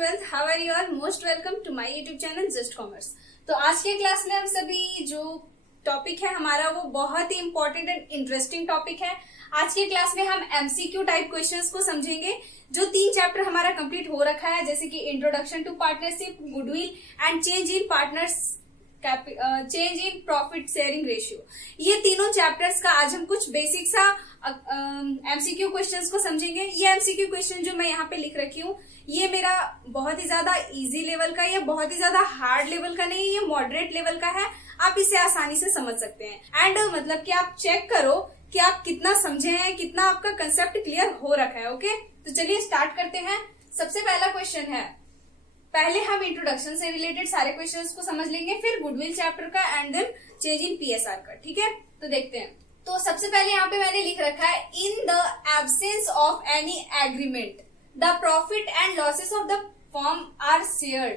12th, how are you all? Most welcome to my YouTube channel Just Commerce। तो आज के class में हम सभी जो टॉपिक है हमारा वो बहुत ही इंपॉर्टेंट एंड इंटरेस्टिंग टॉपिक है। आज के क्लास में हम एमसीक्यू टाइप क्वेश्चंस को समझेंगे। जो 3 चैप्टर हमारा कंप्लीट हो रखा है, जैसे कि introduction to partnership, goodwill and change in partners, change in profit sharing ratio, ये तीनों चैप्टर्स का आज हम कुछ बेसिक सा एमसीक्यू क्वेश्चंस को समझेंगे। ये एमसीक्यू क्वेश्चन जो मैं यहाँ पे लिख रखी हूँ, ये मेरा बहुत ही ज्यादा इजी लेवल का, ये बहुत ही ज्यादा हार्ड लेवल का नहीं, ये मॉडरेट लेवल का है। आप इसे आसानी से समझ सकते हैं एंड मतलब कि आप चेक करो कि आप कितना समझे हैं, कितना आपका कंसेप्ट क्लियर हो रखा है। ओके, तो चलिए स्टार्ट करते हैं। सबसे पहला क्वेश्चन है, पहले हम इंट्रोडक्शन से रिलेटेड सारे क्वेश्चंस को समझ लेंगे, फिर गुडविल चैप्टर का end then change in PSR का। ठीक है, तो देखते हैं। तो सबसे पहले यहाँ पे मैंने लिख रखा है, in the absence of any agreement the profit and losses of the firm are shared.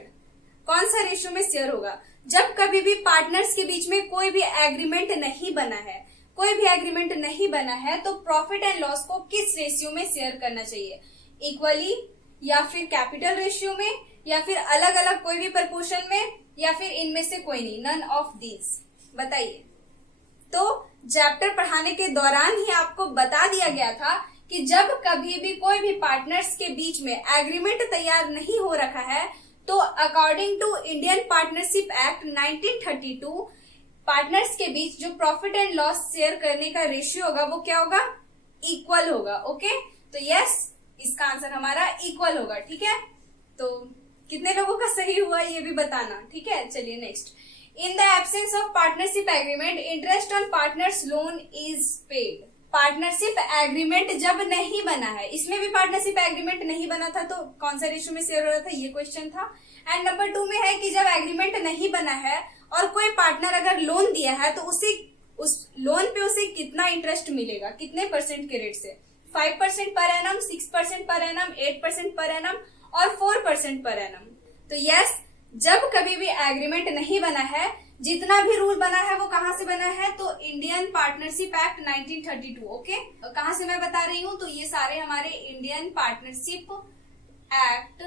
कौन सा रेशियो में शेयर होगा? जब कभी भी पार्टनर्स के बीच में कोई भी एग्रीमेंट नहीं बना है, कोई भी एग्रीमेंट नहीं बना है, तो प्रॉफिट एंड लॉस को किस रेशियो में शेयर करना चाहिए? इक्वली, या फिर कैपिटल रेशियो में, या फिर अलग अलग कोई भी प्रपोर्शन में, या फिर इनमें से कोई नहीं, नन ऑफ दीज। बताइए। तो चैप्टर पढ़ाने के दौरान ही आपको बता दिया गया था कि जब कभी भी कोई भी पार्टनर्स के बीच में एग्रीमेंट तैयार नहीं हो रखा है, तो according to Indian Partnership Act 1932 partners के बीच जो प्रॉफिट एंड लॉस शेयर करने का रेशियो होगा वो क्या होगा? इक्वल होगा। ओके, तो यस, इसका आंसर हमारा इक्वल होगा। ठीक है, तो कितने लोगों का सही हुआ ये भी बताना। ठीक है, चलिए next. In the absence of partnership agreement interest on partners loan is paid. Partnership agreement जब नहीं बना है, इसमें भी पार्टनरशिप एग्रीमेंट नहीं बना था, तो कौन सा रेशियो में शेयर हो रहा था, ये क्वेश्चन था। एंड नंबर 2 में है कि जब एग्रीमेंट नहीं बना है और कोई पार्टनर अगर लोन दिया है तो उस लोन पे उसे कितना इंटरेस्ट मिलेगा, कितने परसेंट के रेट से? 5% per annum, 6% per annum, 8% per annum और 4% पर एनम। तो यस, जब कभी भी एग्रीमेंट नहीं बना है, जितना भी रूल बना है वो कहां से बना है? तो इंडियन पार्टनरशिप एक्ट 1932। ओके, कहां से मैं बता रही हूँ? तो ये सारे हमारे इंडियन पार्टनरशिप एक्ट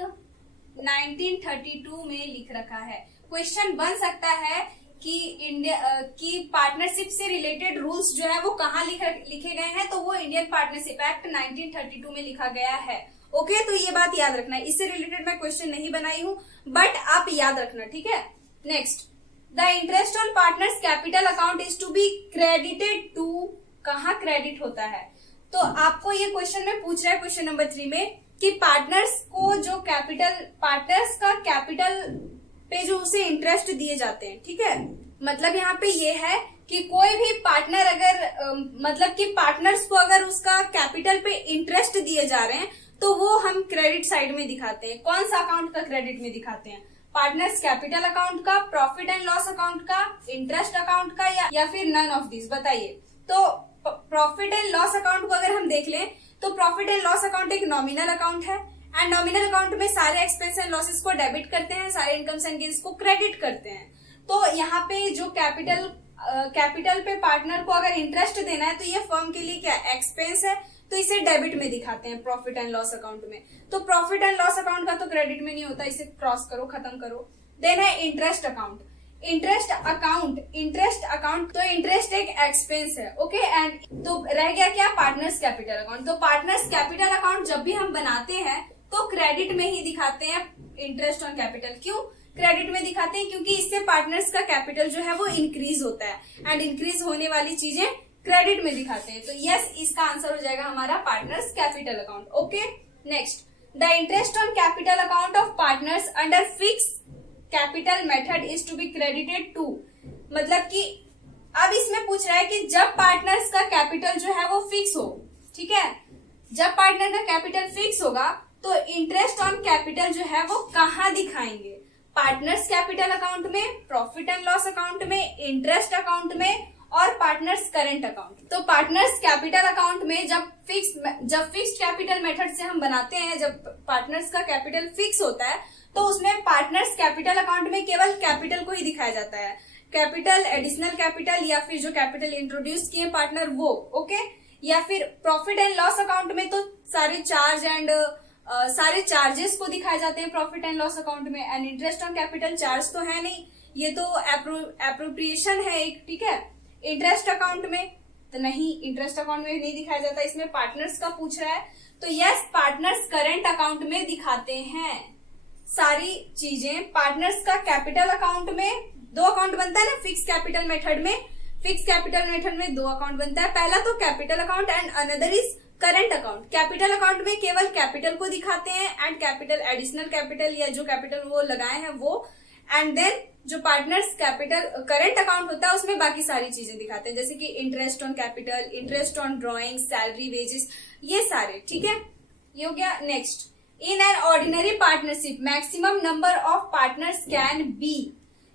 1932 में लिख रखा है। क्वेश्चन बन सकता है कि पार्टनरशिप से रिलेटेड रूल्स जो है वो कहाँ लिखे गए हैं, तो वो इंडियन पार्टनरशिप एक्ट 1932 में लिखा गया है। ओके, तो ये बात याद रखना है। इससे रिलेटेड मैं क्वेश्चन नहीं बनाई हूँ, बट आप याद रखना। ठीक है, next. The interest on partners capital account is to be credited to. कहाँ क्रेडिट होता है? तो आपको ये क्वेश्चन में पूछ रहा है, क्वेश्चन नंबर 3 में, कि पार्टनर्स को जो पार्टनर्स का कैपिटल पे जो उसे इंटरेस्ट दिए जाते हैं। ठीक है, मतलब यहाँ पे ये है कि कोई भी पार्टनर अगर मतलब कि पार्टनर्स को अगर उसका कैपिटल पे इंटरेस्ट दिए जा रहे हैं, तो वो हम क्रेडिट साइड में दिखाते हैं। कौन सा अकाउंट का क्रेडिट में दिखाते हैं? पार्टनर्स कैपिटल अकाउंट का, प्रॉफिट एंड लॉस अकाउंट का, इंटरेस्ट अकाउंट का, या फिर नन ऑफ दिस। बताइए। तो प्रॉफिट एंड लॉस अकाउंट को अगर हम देख लें, तो प्रॉफिट एंड लॉस अकाउंट एक नॉमिनल अकाउंट है एंड नॉमिनल अकाउंट में सारे एक्सपेंस एंड लॉसेस को डेबिट करते हैं, सारे इनकम्स एंड गेन्स को क्रेडिट करते हैं। तो यहाँ पे जो कैपिटल पे पार्टनर को अगर इंटरेस्ट देना है, तो ये फर्म के लिए क्या एक्सपेंस है, तो इसे डेबिट में दिखाते हैं प्रॉफिट एंड लॉस अकाउंट में। तो प्रॉफिट एंड लॉस अकाउंट का तो क्रेडिट में नहीं होता, इसे क्रॉस करो, खत्म करो। देन है इंटरेस्ट अकाउंट। इंटरेस्ट अकाउंट तो इंटरेस्ट एक एक्सपेंस है। ओके, एंड तो रह गया क्या? Partners capital account. तो पार्टनर्स कैपिटल अकाउंट जब भी हम बनाते हैं तो क्रेडिट में ही दिखाते हैं इंटरेस्ट ऑन कैपिटल। क्यों क्रेडिट में दिखाते हैं? क्योंकि इससे पार्टनर्स का कैपिटल जो है वो इंक्रीज होता है एंड इंक्रीज होने वाली चीजें क्रेडिट में दिखाते हैं। तो यस, इसका आंसर हो जाएगा हमारा partners capital account. Okay, next. The interest on capital account of partners under fix capital method is to be credited to. मतलब कि अब इसमें पूछ रहा है कि जब पार्टनर्स का कैपिटल जो है वो फिक्स हो, ठीक है, जब पार्टनर का कैपिटल फिक्स होगा तो इंटरेस्ट ऑन कैपिटल जो है वो कहाँ दिखाएंगे? पार्टनर्स कैपिटल अकाउंट में, प्रॉफिट एंड लॉस अकाउंट में, इंटरेस्ट अकाउंट में और पार्टनर्स करंट अकाउंट। तो पार्टनर्स कैपिटल अकाउंट में जब फिक्स्ड कैपिटल मेथड से हम बनाते हैं, जब पार्टनर्स का कैपिटल फिक्स होता है, तो उसमें पार्टनर्स कैपिटल अकाउंट में केवल कैपिटल को ही दिखाया जाता है। कैपिटल, एडिशनल कैपिटल, या फिर जो कैपिटल इंट्रोड्यूस किए पार्टनर वो। ओके, या फिर प्रॉफिट एंड लॉस अकाउंट में तो सारे चार्ज एंड सारे चार्जेस को दिखाए जाते हैं प्रॉफिट एंड लॉस अकाउंट में। And interest on capital charge तो है नहीं, ये तो एप्रोप्रिएशन है एक, ठीक है। इंटरेस्ट अकाउंट में तो नहीं, इंटरेस्ट अकाउंट में नहीं दिखाया जाता। इसमें पार्टनर्स का पूछ रहा है, तो यस पार्टनर्स करंट अकाउंट में दिखाते हैं सारी चीजें। पार्टनर्स का कैपिटल अकाउंट में 2 अकाउंट बनता है ना, फिक्स कैपिटल मेथड में। फिक्स कैपिटल मेथड में 2 अकाउंट बनता है, पहला तो capital account and another is current account. Capital account में केवल कैपिटल को दिखाते हैं एंड कैपिटल, एडिशनल कैपिटल या जो कैपिटल वो लगाए हैं वो। एंड देन जो पार्टनर्स कैपिटल करंट अकाउंट होता है उसमें बाकी सारी चीजें दिखाते हैं, जैसे कि interest on capital, interest on drawing, salary, wages, ये सारे, ठीक है। ये हो गया। Next, in an ordinary partnership maximum number of partners can be,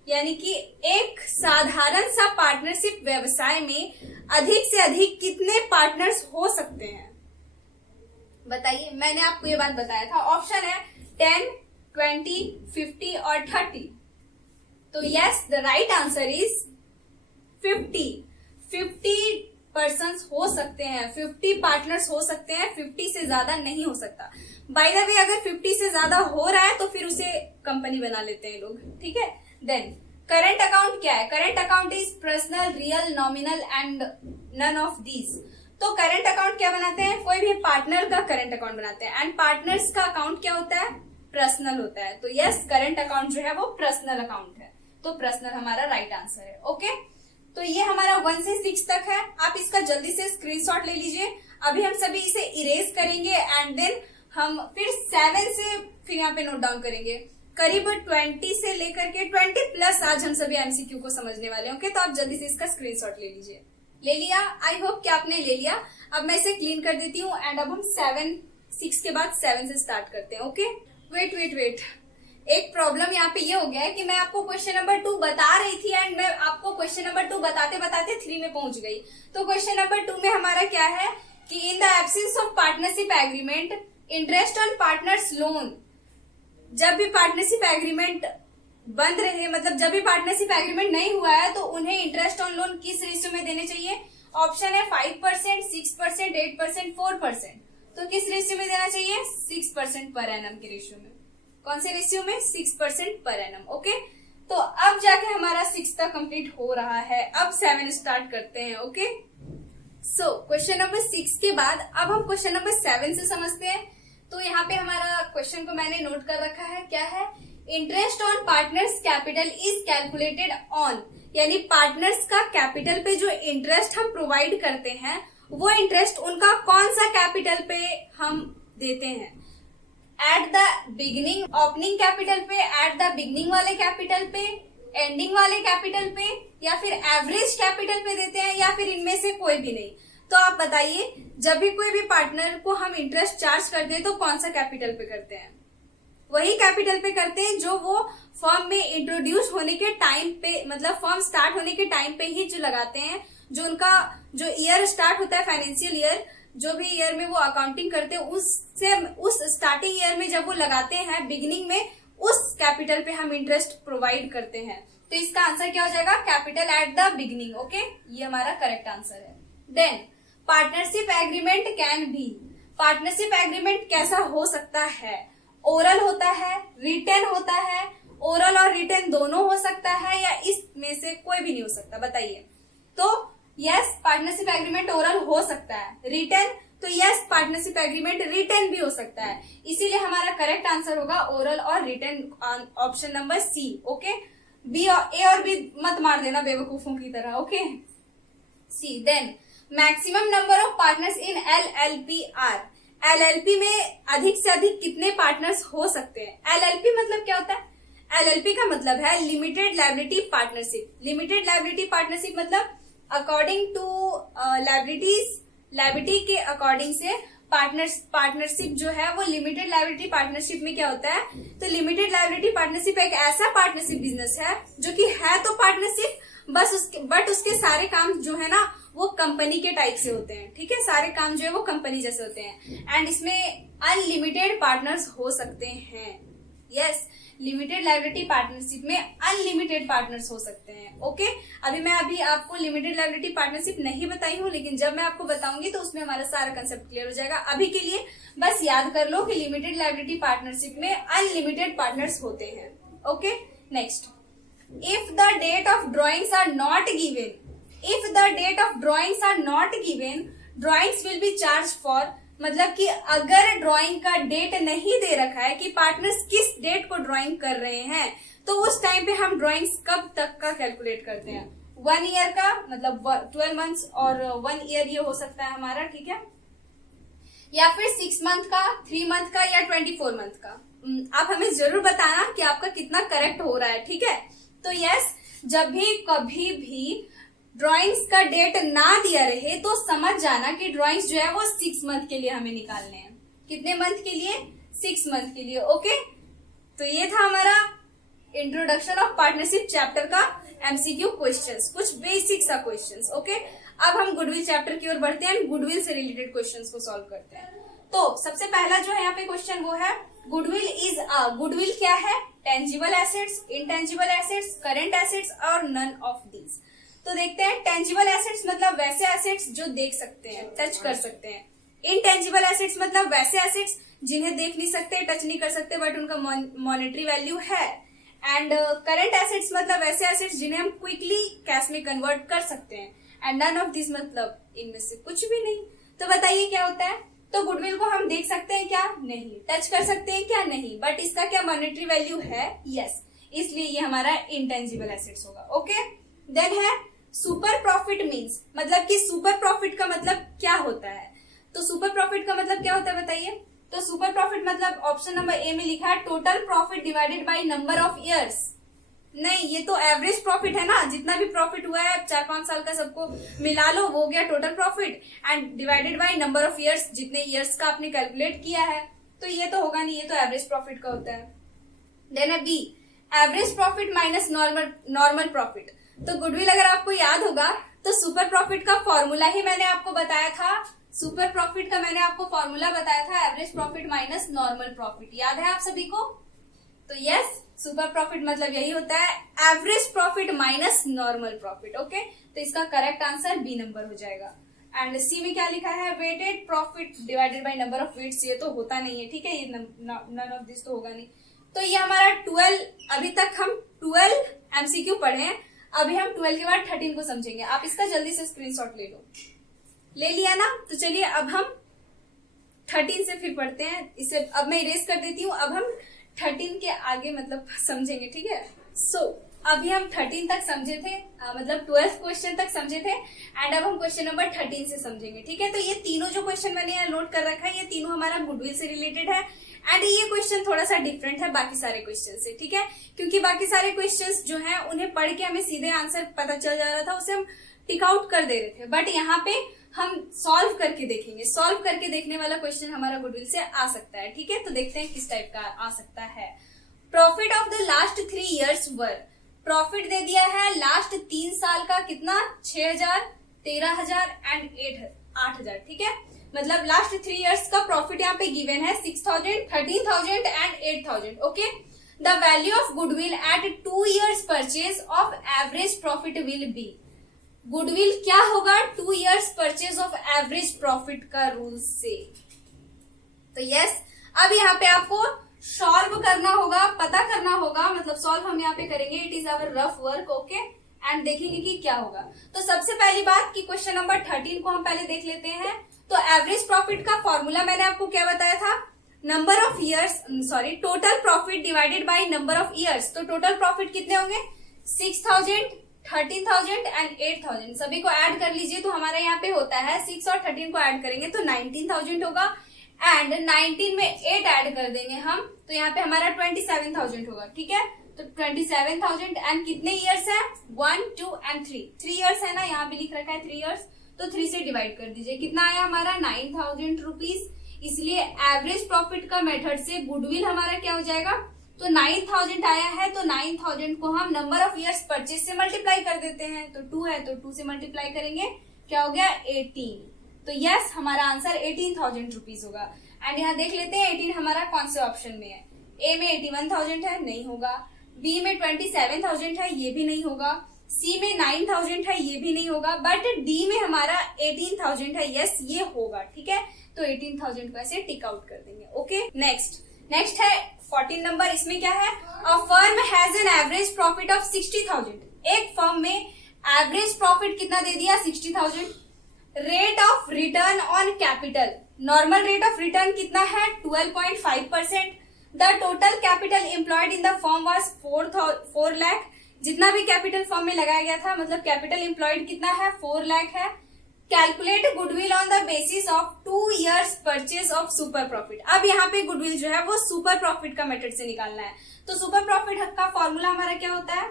यानी कि एक साधारण सा पार्टनरशिप व्यवसाय में अधिक से अधिक कितने पार्टनर्स हो सकते हैं, बताइए। मैंने आपको ये बात बताया था। ऑप्शन है 10, 20, 50 और 30। तो yes the right answer is 50 persons हो सकते हैं, 50 पार्टनर्स हो सकते हैं, 50 से ज्यादा नहीं हो सकता। बाय द वे अगर 50 से ज्यादा हो रहा है तो फिर उसे कंपनी बना लेते हैं लोग, ठीक है। देन करंट अकाउंट क्या है? Current account is personal, real, nominal and none of these. तो करंट अकाउंट क्या बनाते हैं? कोई भी पार्टनर का करंट अकाउंट बनाते हैं। एंड पार्टनर्स का अकाउंट क्या होता है? पर्सनल होता है। तो यस करंट अकाउंट जो है वो पर्सनल अकाउंट है, तो पर्सनल हमारा राइट आंसर है। ओके, तो ये हमारा 1 से 6 तक है। आप इसका जल्दी से स्क्रीनशॉट ले लीजिए। अभी हम सभी इसे इरेज करेंगे एंड देन हम फिर 7 से फिर यहाँ पे नोट डाउन करेंगे। करीब 20 से लेकर के 20 प्लस आज हम सभी एमसीक्यू को समझने वाले हैं। ओके, तो आप जल्दी से इसका स्क्रीनशॉट ले लीजिए। ले लिया? आई होप कि आपने ले लिया। अब मैं इसे क्लीन कर देती हूँ एंड अब हम 6 के बाद 7 से स्टार्ट करते हैं। ओके, वेट, एक प्रॉब्लम यहाँ पे ये हो गया है कि मैं आपको क्वेश्चन नंबर 2 बता रही थी एंड मैं आपको क्वेश्चन नंबर 2 बताते बताते 3 में पहुंच गई। तो क्वेश्चन नंबर 2 में हमारा क्या है कि इन the absence of partnership agreement interest on partners loan, जब भी पार्टनरशिप एग्रीमेंट बंद रहे, मतलब जब भी पार्टनरशिप एग्रीमेंट नहीं हुआ है, तो उन्हें इंटरेस्ट ऑन लोन किस रेशियो में देने चाहिए? ऑप्शन है 5%, 6%, 8%, 4%। तो किस रेशियो में देना चाहिए? 6% पर एनम के रेशियो में। कौन से रेशियो में? 6% पर एनम। ओके, तो अब जाके हमारा 6 तक कंप्लीट हो रहा है। अब 7 स्टार्ट करते हैं। ओके, सो क्वेश्चन नंबर 6 के बाद अब हम क्वेश्चन नंबर 7 से समझते हैं। तो यहाँ पे हमारा क्वेश्चन को मैंने नोट कर रखा है, क्या है? Interest on partners capital is calculated on, यानी पार्टनर्स का कैपिटल पे जो इंटरेस्ट हम प्रोवाइड करते हैं वो इंटरेस्ट उनका कौन सा कैपिटल पे हम देते हैं? Eight the beginning, opening capital पे, एट द बिगिनिंग वाले कैपिटल पे, एंडिंग वाले कैपिटल पे, या फिर एवरेज कैपिटल पे देते हैं, या फिर इनमें से कोई भी नहीं। तो आप बताइए, जब भी कोई भी पार्टनर को हम इंटरेस्ट चार्ज करते हैं तो कौन सा कैपिटल पे करते हैं? वही कैपिटल पे करते हैं जो वो फर्म में इंट्रोड्यूस होने के टाइम पे, मतलब फर्म स्टार्ट होने के टाइम पे ही जो लगाते हैं। जो उनका जो ईयर स्टार्ट होता है, फाइनेंशियल ईयर, जो भी ईयर में वो अकाउंटिंग करते हैं, उससे उस स्टार्टिंग ईयर में जब वो लगाते हैं बिगिनिंग में, उस कैपिटल पे हम इंटरेस्ट प्रोवाइड करते हैं। तो इसका आंसर क्या हो जाएगा? Capital at the beginning. Okay, ये हमारा करेक्ट आंसर है। Then partnership agreement can be, partnership agreement कैसा हो सकता है? ओरल होता है, रिटन होता है, ओरल और रिटन दोनों हो सकता है, या इसमें से कोई भी नहीं हो सकता? बताइए। तो यस पार्टनरशिप एग्रीमेंट ओरल हो सकता है। रिटन, तो यस पार्टनरशिप एग्रीमेंट रिटन भी हो सकता है। इसीलिए हमारा करेक्ट आंसर होगा ओरल और written, option number C. Okay, B और ए और बी मत मार देना बेवकूफों की तरह। Okay, C. Then maximum number of partners in LLP are, LLP में अधिक से अधिक कितने पार्टनर्स हो सकते हैं? एलएलपी मतलब क्या होता है? एलएलपी का मतलब है limited liability partnership. Limited liability partnership मतलब अकॉर्डिंग टू लायबिलिटी के अकॉर्डिंग से पार्टनरशिप जो है वो लिमिटेड लायबिलिटी पार्टनरशिप में क्या होता है? तो लिमिटेड लायबिलिटी पार्टनरशिप एक ऐसा पार्टनरशिप बिजनेस है जो कि है तो पार्टनरशिप, बट उसके सारे काम जो है ना वो कंपनी के टाइप से होते हैं। ठीक है, सारे काम जो है वो कंपनी जैसे होते हैं एंड इसमें अनलिमिटेड पार्टनर्स हो सकते हैं। यस, लिमिटेड लायबिलिटी पार्टनरशिप में अनलिमिटेड पार्टनर्स हो सकते हैं। ओके, अभी आपको लिमिटेड लायबिलिटी पार्टनरशिप नहीं बताई हूँ, लेकिन जब मैं आपको बताऊंगी तो उसमें हमारा सारा कंसेप्ट क्लियर हो जाएगा। अभी के लिए बस याद कर लो कि लिमिटेड लायबिलिटी पार्टनरशिप में अनलिमिटेड पार्टनर्स होते हैं। Okay, next, if the date of drawings are not given, if the date of drawings are not given, drawings will be charge for, मतलब कि अगर ड्राइंग का डेट नहीं दे रखा है कि पार्टनर्स किस डेट को ड्राइंग कर रहे हैं, तो उस टाइम पे हम ड्राइंग्स कब तक का कैलकुलेट करते हैं? 1 ईयर का, मतलब 12 मंथ्स और 1 ईयर ये हो सकता है हमारा, ठीक है, या फिर 6 मंथ का, 3 मंथ का या 24 मंथ का। आप हमें जरूर बताना कि आपका कितना करेक्ट हो रहा है, ठीक है। तो यस, जब भी कभी भी ड्राइंग्स का डेट ना दिया रहे तो समझ जाना कि ड्राइंग्स जो है वो 6 मंथ के लिए हमें निकालने हैं। कितने मंथ के लिए? 6 मंथ के लिए। ओके, तो ये था हमारा इंट्रोडक्शन ऑफ पार्टनरशिप चैप्टर का एमसीक्यू क्वेश्चंस, कुछ बेसिक सा क्वेश्चंस। ओके, अब हम गुडविल चैप्टर की ओर बढ़ते हैं, गुडविल से रिलेटेड क्वेश्चंस को सॉल्व करते हैं। तो सबसे पहला जो है यहाँ पे क्वेश्चन वो है, गुडविल इज अ, गुडविल क्या है? Tangible assets, intangible assets, current assets और नन ऑफ दीज। तो देखते हैं, टेंजिबल एसेट्स मतलब वैसे एसेट्स जो देख सकते हैं, टच कर सकते हैं। इनटेंजिबल एसेट्स मतलब वैसे एसेट्स जिन्हें देख नहीं सकते, टच नहीं कर सकते, बट उनका मॉनेटरी वैल्यू है। एंड करेंट एसेट्स मतलब वैसे एसेट्स जिन्हें हम क्विकली कैश में कन्वर्ट कर सकते हैं। एंड नन ऑफ दिस मतलब इनमें से कुछ भी नहीं। तो बताइए क्या होता है? तो गुडविल को हम देख सकते हैं क्या? नहीं। टच कर सकते हैं क्या? नहीं। बट इसका क्या मॉनेटरी वैल्यू है? यस, इसलिए ये हमारा इंटेंजिबल एसेट्स होगा। ओके, देन है सुपर प्रॉफिट मीन्स, मतलब कि सुपर प्रॉफिट का मतलब क्या होता है? तो सुपर प्रॉफिट का मतलब क्या होता है बताइए? तो सुपर प्रॉफिट मतलब ऑप्शन नंबर ए में लिखा है total profit divided by number of years. नहीं, ये तो एवरेज प्रॉफिट है ना, जितना भी प्रॉफिट हुआ है 4-5 साल का सबको मिला लो, वो गया total profit, and divided by number of years, जितने इयर्स का आपने कैलकुलेट किया है। तो ये तो होगा नहीं, ये तो एवरेज प्रॉफिट का होता है। देन है B, average profit minus normal profit. तो गुडविल अगर आपको याद होगा तो सुपर प्रॉफिट का फॉर्मूला ही मैंने आपको बताया था, सुपर प्रॉफिट का मैंने आपको फॉर्मूला बताया था, average profit minus normal profit. याद है आप सभी को? तो यस, सुपर प्रॉफिट मतलब यही होता है, average profit minus normal profit. Okay, तो इसका करेक्ट आंसर बी नंबर हो जाएगा। एंड सी में क्या लिखा है? Weighted profit divided by number of weights. ये तो होता नहीं है, ठीक है, ये नन ऑफ दिस तो होगा नहीं। तो ये हमारा 12, अभी तक हम 12 एमसीक्यू पढ़े हैं, अभी हम 12 के बाद 13 को समझेंगे। आप इसका जल्दी से स्क्रीनशॉट ले लो। ले लिया ना? तो चलिए अब हम 13 से फिर पढ़ते हैं। इसे अब मैं इरेज कर देती हूँ, अब हम 13 के आगे मतलब समझेंगे, ठीक है। सो अभी हम 13 तक समझे थे, मतलब 12th क्वेश्चन तक समझे थे, एंड अब हम क्वेश्चन नंबर 13 से समझेंगे, ठीक है। तो ये तीनों जो क्वेश्चन मैंने यहाँ नोट कर रखा है, ये तीनों हमारा गुडविल से रिलेटेड है, एंड ये क्वेश्चन थोड़ा सा डिफरेंट है बाकी सारे क्वेश्चन से, ठीक है, क्योंकि बाकी सारे क्वेश्चंस जो हैं उन्हें पढ़ के हमें सीधे आंसर पता चल जा रहा था, उसे हम टिक आउट कर दे रहे थे, बट यहाँ पे हम सॉल्व करके देखेंगे। सॉल्व करके देखने वाला क्वेश्चन हमारा गुडविल से आ सकता है, ठीक है। तो देखते हैं किस टाइप का आ सकता है। Profit of the last 3 years वर, प्रॉफिट दे दिया है लास्ट 3 साल का, कितना? 6,000, 13,000 एंड 8,000, ठीक है। मतलब लास्ट 3 years का प्रॉफिट यहाँ पे गिवन है 6,000, 13,000 and 8,000। Okay, the value of goodwill at 2 years purchase of average profit will be. Goodwill क्या होगा 2 years purchase of average profit का रूल से। तो यस, अब यहाँ पे आपको सॉल्व करना होगा, पता करना होगा, मतलब सॉल्व हम यहाँ पे करेंगे, it is our rough work. Okay, and देखेंगे कि क्या होगा। तो सबसे पहली बात कि क्वेश्चन नंबर 13 को हम पहले देख लेते हैं। तो एवरेज प्रॉफिट का फॉर्मूला मैंने आपको क्या बताया था? Number of years, sorry, total profit divided by number of years. तो टोटल प्रॉफिट कितने होंगे? 6,000, 13,000 एंड 8,000। सभी को ऐड कर लीजिए, तो हमारे यहाँ पे होता है 6 और 13 को ऐड करेंगे तो 19,000 होगा, एंड 19 में 8 ऐड कर देंगे हम, तो यहाँ पे हमारा 27,000 होगा, ठीक है। तो 27,000 एंड कितने ईयर्स है? 1, 2 एंड 3 ईयर्स है ना, यहाँ पे लिख रखा है 3 ईयर्स, तो 3 से डिवाइड कर दीजिए। कितना आया हमारा? 9,000 रुपीज। इसलिए एवरेज प्रॉफिट का मेथड से गुडविल हमारा क्या हो जाएगा? तो 9,000 आया है, तो 9,000 को हम नंबर ऑफ ईयर्स परचेज से मल्टीप्लाई कर देते हैं। तो 2 है तो 2 से मल्टीप्लाई करेंगे, क्या हो गया? 18। तो यस, हमारा आंसर 18,000 रुपीज होगा। एंड यहाँ देख लेते हैं 18 हमारा कौन से ऑप्शन में है। ए में 81,000 है, नहीं होगा। बी में 27,000 है, ये भी नहीं होगा। सी में 9,000 है, ये भी नहीं होगा। बट डी में हमारा 18,000 है, यस ये होगा, ठीक है। तो 18,000 को ऐसे टिक आउट कर देंगे। ओके, नेक्स्ट है 14 नंबर। इसमें क्या है, a firm has an average profit of 60,000। एक फर्म में एवरेज प्रॉफिट कितना दे दिया, 60,000। Rate of return on capital, normal rate of return कितना है, 12.5%। The total capital employed in the firm was 4 lakh. जितना भी कैपिटल फर्म में लगाया गया था, मतलब कैपिटल एम्प्लॉयड कितना है, 4 लाख है। Calculate goodwill on the basis of 2 years purchase of super profit. अब यहाँ पे गुडविल जो है वो सुपर प्रॉफिट का मेथड से निकालना है। तो सुपर प्रॉफिट का फॉर्मूला हमारा क्या होता है,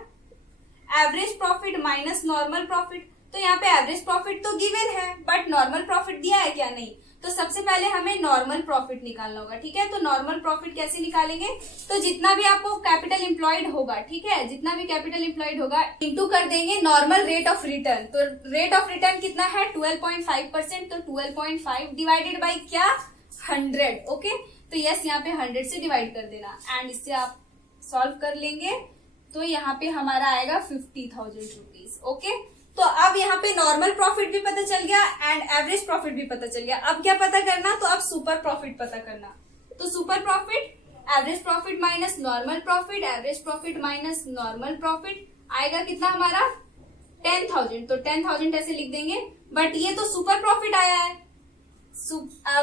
average profit minus normal profit. तो यहाँ पे एवरेज प्रॉफिट तो गिवन है, बट नॉर्मल प्रॉफिट दिया है क्या, नहीं। तो सबसे पहले हमें नॉर्मल प्रॉफिट निकालना होगा, ठीक है। तो नॉर्मल प्रॉफिट कैसे निकालेंगे, तो जितना भी आपको कैपिटल एम्प्लॉयड होगा, ठीक है, जितना भी कैपिटल एम्प्लॉयड होगा इंटू कर देंगे नॉर्मल रेट ऑफ रिटर्न। तो रेट ऑफ रिटर्न कितना है, 12.5%। तो 12.5 डिवाइडेड बाई क्या, 100। ओके, तो यस यहाँ पे 100 से डिवाइड कर देना एंड इससे आप सॉल्व कर लेंगे। तो यहाँ पे हमारा आएगा 50,000 रुपीज। ओके, तो अब यहाँ पे नॉर्मल प्रॉफिट भी पता चल गया एंड एवरेज प्रॉफिट भी पता चल गया। अब क्या पता करना, तो अब सुपर प्रॉफिट पता करना। तो super profit, average profit minus normal profit, average profit minus normal profit आएगा कितना हमारा, 10,000। तो 10,000 ऐसे लिख देंगे। बट ये तो सुपर प्रॉफिट आया है,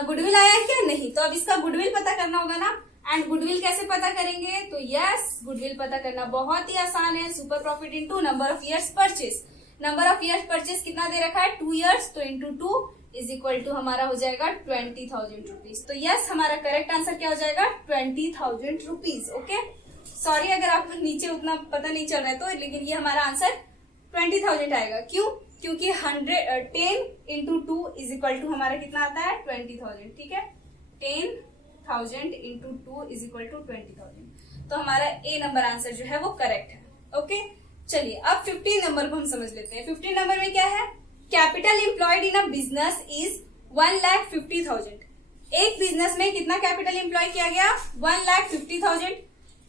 गुडविल आया है क्या, नहीं। तो अब इसका गुडविल पता करना होगा ना। एंड गुडविल कैसे पता करेंगे, तो यस गुडविल पता करना बहुत ही आसान है। Super profit into number of years purchase. Number of years purchase कितना दे रखा है, 2 years। तो इंटू 2 इज इक्वल टू हमारा हो जाएगा 20,000 रुपीज। तो यस हमारा करेक्ट आंसर क्या हो जाएगा, 20,000 रुपीज। ओके, सॉरी अगर आपको नीचे उतना पता नहीं चल रहा है तो, लेकिन ये हमारा आंसर 20,000 आएगा। क्यों, क्योंकि 10 इंटू 2 इज इक्वल टू हमारा कितना आता है, 20,000, ठीक है। 10,000 इंटू 2 इज इक्वल टू 20,000। तो हमारा ए नंबर आंसर जो है वो करेक्ट है। ओके, चलिए अब 15 नंबर को हम समझ लेते हैं। 15 नंबर में क्या है, capital employed in a business is 1,50,000। एक बिजनेस में कितना कैपिटल एम्प्लॉय किया गया, 1,50,000।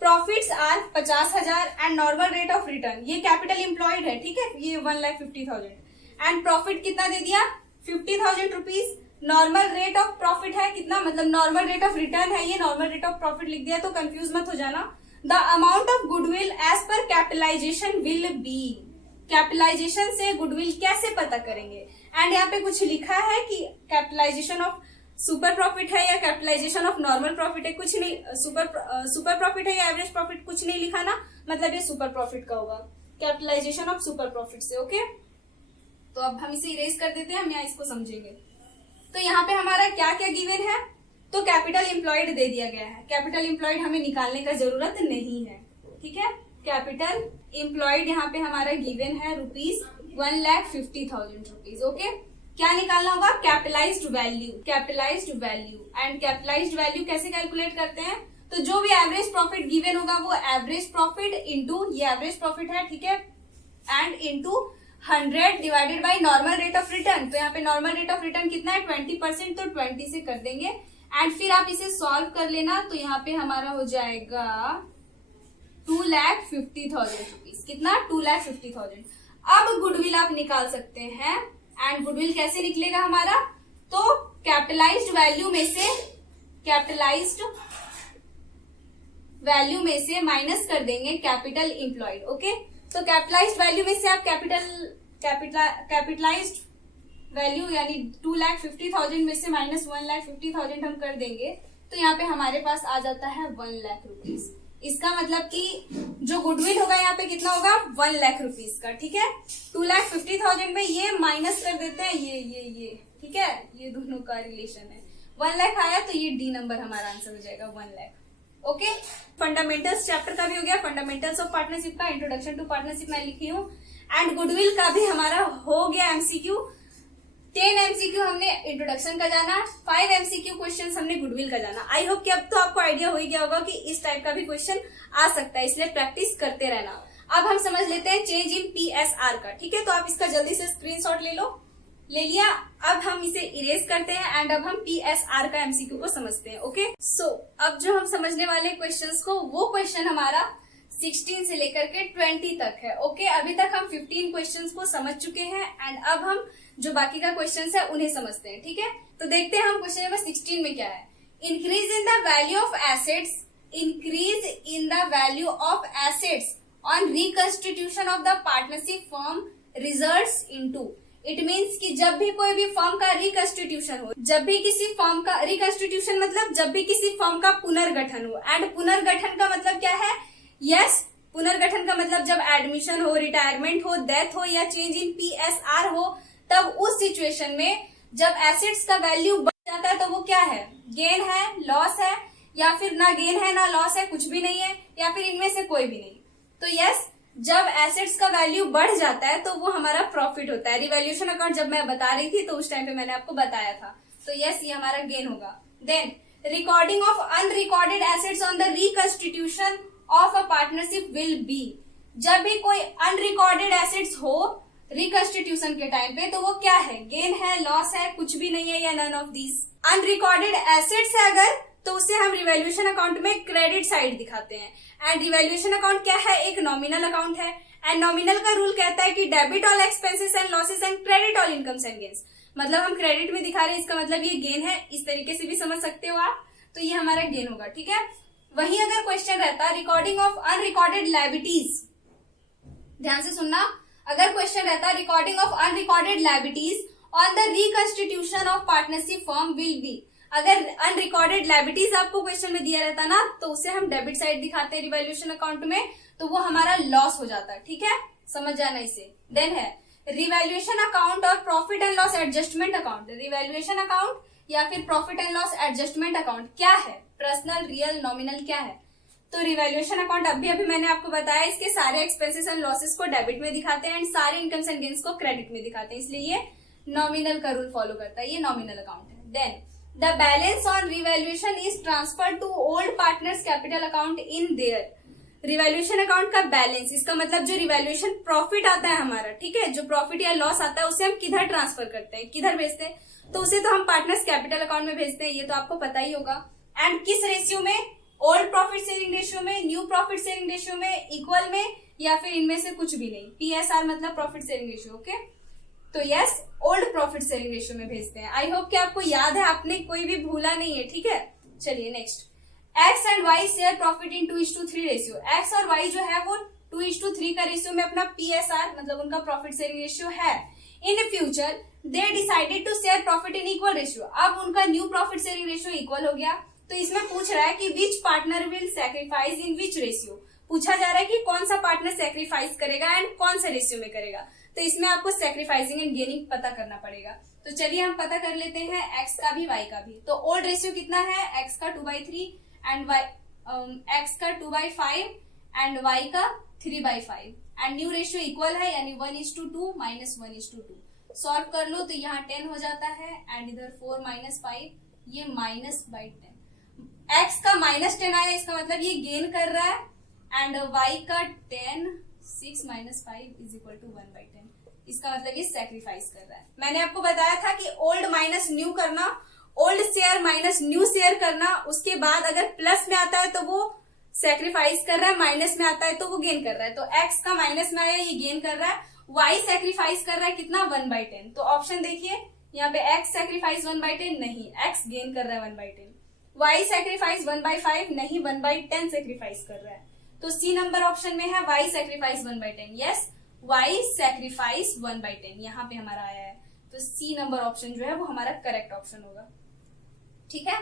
Profits are 50,000 and normal rate of return, ये कैपिटल एम्प्लॉयड है, ठीक है, ये 1,50,000 एंड प्रॉफिट कितना दे दिया, 50,000 rupees. Normal rate of profit है कितना, मतलब नॉर्मल रेट ऑफ रिटर्न है, ये नॉर्मल रेट ऑफ प्रॉफिट लिख दिया, तो कंफ्यूज मत हो जाना। The amount of goodwill as per capitalisation will be, capitalisation से गुडविल कैसे पता करेंगे। एंड यहाँ पे कुछ लिखा है कि कैपिटलाइजेशन ऑफ सुपर प्रॉफिट है या कैपिटलाइजेशन ऑफ नॉर्मल प्रॉफिट है, कुछ नहीं। सुपर प्रॉफिट है या एवरेज प्रॉफिट, कुछ नहीं लिखा ना, मतलब ये सुपर प्रॉफिट का होगा, कैपिटलाइजेशन ऑफ सुपर प्रॉफिट से। ओके, तो अब हम इसे इरेज कर देते हैं, हम यहाँ इसको समझेंगे। तो यहाँ पे हमारा क्या क्या गिवन है, तो कैपिटल एम्प्लॉयड दे दिया गया है। कैपिटल एम्प्लॉयड हमें निकालने का जरूरत नहीं है, ठीक है। कैपिटल एम्प्लॉयड यहाँ पे हमारा गिवन है रुपीज 1,50,000 रुपीज। ओके, क्या निकालना होगा, capitalised value, capitalised value. And capitalised value कैसे कैलकुलेट करते हैं, तो जो भी एवरेज प्रॉफिट गिवन होगा वो एवरेज प्रॉफिट इंटू, ये एवरेज प्रॉफिट है, ठीक है, and into 100 divided by normal rate of return. तो यहाँ पे नॉर्मल रेट ऑफ रिटर्न कितना है, 20%, तो 20 से कर देंगे एंड फिर आप इसे सॉल्व कर लेना। तो यहाँ पे हमारा हो जाएगा 2,50,000 रुपीज। कितना, 2,50,000। अब गुडविल आप निकाल सकते हैं एंड गुडविल कैसे निकलेगा हमारा, तो कैपिटलाइज्ड वैल्यू में से, कैपिटलाइज्ड वैल्यू में से माइनस कर देंगे कैपिटल एम्प्लॉयड। ओके, तो कैपिटलाइज्ड वैल्यू में से आप कैपिटलाइज्ड वैल्यू यानी 2,50,000 में से माइनस 1,50,000 हम कर देंगे, तो यहाँ पे हमारे पास आ जाता है 1,00,000 रुपीज। इसका मतलब कि जो गुडविल होगा यहाँ पे कितना होगा, 1,00,000 रुपीज का, ठीक है। 2,50,000 में ये माइनस कर देते हैं, ये ठीक है, ये दोनों का रिलेशन है। 1,00,000 आया तो ये डी नंबर हमारा आंसर हो जाएगा, 1,00,000। ओके, फंडामेंटल्स चैप्टर का भी हो गया, फंडामेंटल्स ऑफ पार्टनरशिप का, इंट्रोडक्शन टू पार्टनरशिप मैं लिखी हूँ, एंड गुडविल का भी हमारा हो गया एमसीक्यू। 10 एमसीक्यू हमने इंट्रोडक्शन का जाना, 5 एमसीक्यू क्वेश्चंस हमने गुडविल का जाना। आई होप कि अब तो आपको आइडिया हो ही गया होगा कि इस टाइप का भी क्वेश्चन आ सकता है, इसलिए प्रैक्टिस करते रहना। अब हम समझ लेते हैं चेंज इन पीएसआर का, ठीक है। तो आप इसका जल्दी से स्क्रीनशॉट ले लो ले लिया। अब हम इसे इरेज करते हैं एंड अब हम PSR का MCQ को समझते हैं। ओके, सो अब जो हम समझने वाले क्वेश्चंस को, वो क्वेश्चन हमारा 16 से लेकर के 20 तक है। ओके, अभी तक हम 15 क्वेश्चंस को समझ चुके हैं एंड अब हम जो बाकी का क्वेश्चंस है उन्हें समझते हैं। ठीक है, तो देखते हैं हम क्वेश्चन नंबर 16 में क्या है। Increase in the value of assets, increase in the value of assets on reconstitution of the partnership firm results into. It means कि जब भी कोई भी फर्म का रिकंस्टिट्यूशन हो, जब भी किसी फर्म का रिकंस्टिट्यूशन मतलब जब भी किसी फर्म का पुनर्गठन हो, एंड पुनर्गठन का मतलब क्या है? यस, पुनर्गठन का मतलब जब एडमिशन हो, रिटायरमेंट हो, डेथ हो या चेंज इन PSR हो, तब उस सिचुएशन में जब एसेट्स का वैल्यू बढ़ जाता है तो वो क्या है? गेन है, लॉस है, या फिर ना गेन है ना लॉस है, कुछ भी नहीं है, या फिर इनमें से कोई भी नहीं। तो यस, जब एसेट्स का वैल्यू बढ़ जाता है तो वो हमारा प्रॉफिट होता है। रिवैल्यूएशन अकाउंट जब मैं बता रही थी तो उस टाइम पे मैंने आपको बताया था। तो यस, ये हमारा गेन होगा। Then recording of unrecorded assets on the reconstitution of a partnership will be. जब भी कोई अनरिकॉर्डेड एसेट्स हो रिकंस्टिट्यूशन के टाइम पे तो वो क्या है? गेन है, लॉस है, कुछ भी नहीं है, या none of these. Unrecorded assets है अगर, तो उसे हम रिवैल्यूएशन अकाउंट में क्रेडिट साइड दिखाते हैं। एंड रिवैल्यूएशन अकाउंट क्या है? एक नॉमिनल अकाउंट है एंड नॉमिनल का रूल कहता है कि debit all expenses and losses and credit all incomes and gains. मतलब हम क्रेडिट में दिखा रहे हैं, इसका मतलब ये गेन है। इस तरीके से भी समझ सकते हो आप। तो ये हमारा गेन होगा। ठीक है, वहीं अगर क्वेश्चन रहता रिकॉर्डिंग ऑफ अनरिकॉर्डेड लायबिलिटीज, ध्यान से सुनना, अगर क्वेश्चन रहता recording of unrecorded liabilities on the reconstitution of partnership firm will be. अगर अनरिकॉर्डेड लायबिलिटीज आपको क्वेश्चन में दिया रहता ना, तो उसे हम डेबिट साइड दिखाते हैं रिवैल्यूएशन अकाउंट में, तो वो हमारा लॉस हो जाता है। ठीक है, समझ जाना इसे। देन है रिवैल्यूएशन अकाउंट और profit and loss adjustment account. Revaluation account या फिर profit and loss adjustment account क्या है? पर्सनल, रियल, नॉमिनल क्या है? तो रिवैल्यूएशन अकाउंट अभी मैंने आपको बताया, इसके सारे एक्सपेंसेस एंड लॉसेस को डेबिट में दिखाते हैं एंड सारे इनकम्स एंड गेन्स को क्रेडिट में दिखाते हैं, इसलिए ये नॉमिनल का रूल फॉलो करता है। ये नॉमिनल अकाउंट है। Then the balance on revaluation is transfer to old partners capital account in there. Revaluation account का बैलेंस, इसका मतलब जो रिवैल्यूएशन प्रॉफिट आता है हमारा, ठीक है, जो प्रॉफिट या लॉस आता है उसे हम किधर ट्रांसफर करते हैं, किधर भेजते हैं? तो उसे तो हम पार्टनर्स कैपिटल अकाउंट में भेजते हैं, ये तो आपको पता ही होगा। एंड किस रेशियो में? ओल्ड प्रॉफिट शेयरिंग रेशियो में, न्यू प्रॉफिट शेयरिंग रेशियो में, इक्वल में, या फिर इनमें से कुछ भी नहीं। PSR मतलब प्रॉफिट शेयरिंग रेशियो। ओके, तो yes, old profit sharing ratio में भेजते हैं। आई होप कि आपको याद है, आपने कोई भी भूला नहीं है। ठीक है, चलिए next. X and Y share profit in 2:3 ratio. X और वाई जो है वो 2:3 का रेशियो में अपना PSR मतलब उनका प्रॉफिट शेयरिंग रेशियो है। In future they decided to share profit in equal ratio. अब उनका new profit sharing ratio equal हो गया, तो इसमें पूछ रहा है कि which partner will sacrifice in which ratio. पूछा जा रहा है कि कौन सा पार्टनर सैक्रिफाइस करेगा एंड कौन से रेशियो में करेगा। तो इसमें आपको सैक्रिफाइसिंग एंड गेनिंग पता करना पड़ेगा। तो चलिए हम पता कर लेते हैं एक्स का भी वाई का भी। तो ओल्ड रेशियो कितना है? एक्स का 2/3 एंड वाई एक्स का 2/5 एंड वाई का 3/5 एंड न्यू रेशियो इक्वल है, यानी 1:2 माइनस 1:2। सॉल्व कर लो तो यहाँ 10 हो जाता है एंड इधर 4 - 5, ये -/10। एक्स का -10 आया, इसका मतलब ये गेन कर रहा है एंड वाई का 10, 6 - 5 = 1/10। इसका मतलब ये सैक्रिफाइस कर रहा है। मैंने आपको बताया था कि ओल्ड माइनस न्यू करना, old share minus new share करना, उसके बाद अगर प्लस में आता है तो वो सैक्रिफाइस कर रहा है, माइनस में आता है तो वो गेन कर रहा है। तो एक्स का माइनस में आया, ये गेन कर रहा है। वाई सैक्रिफाइस कर रहा है कितना? 1/10। तो ऑप्शन देखिए, यहाँ पे एक्स सैक्रिफाइस 1/10 नहीं, एक्स गेन कर रहा है 1/10। वाई सैक्रिफाइस 1/5 नहीं, 1/10 सैक्रिफाइस कर रहा है। तो सी नंबर ऑप्शन में है Y sacrifice 1/10। Yes, Y sacrifice 1/10 यहाँ पे हमारा आया है। तो सी नंबर ऑप्शन जो है वो हमारा करेक्ट ऑप्शन होगा। ठीक है,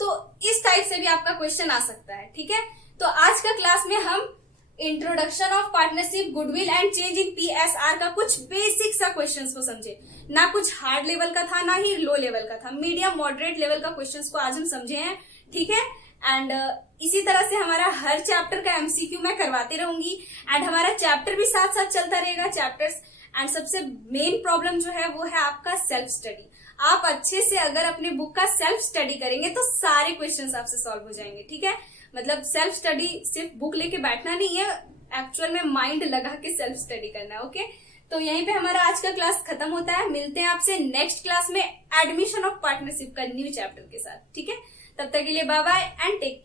तो इस टाइप से भी आपका क्वेश्चन आ सकता है। ठीक है, तो आज का क्लास में हम introduction of partnership, goodwill and change in PSR का कुछ बेसिक सा क्वेश्चंस को समझे। ना कुछ हार्ड लेवल का था, ना ही लो लेवल का था, मीडियम मॉडरेट लेवल का क्वेश्चंस को आज हम समझे हैं। ठीक है, एंड इसी तरह से हमारा हर चैप्टर का MCQ मैं करवाती रहूंगी एंड हमारा चैप्टर भी साथ साथ चलता रहेगा, चैप्टर्स। एंड सबसे मेन प्रॉब्लम जो है वो है आपका सेल्फ स्टडी। आप अच्छे से अगर अपने बुक का सेल्फ स्टडी करेंगे तो सारे क्वेश्चंस आपसे सॉल्व हो जाएंगे। ठीक है, मतलब सेल्फ स्टडी सिर्फ बुक लेके बैठना नहीं है, एक्चुअल में माइंड लगा के सेल्फ स्टडी करना है। ओके, तो यहीं पे हमारा आज का क्लास खत्म होता है। मिलते हैं आपसे नेक्स्ट क्लास में एडमिशन ऑफ पार्टनरशिप का न्यू चैप्टर के साथ, ठीक है? तब तक के लिए bye bye and take care.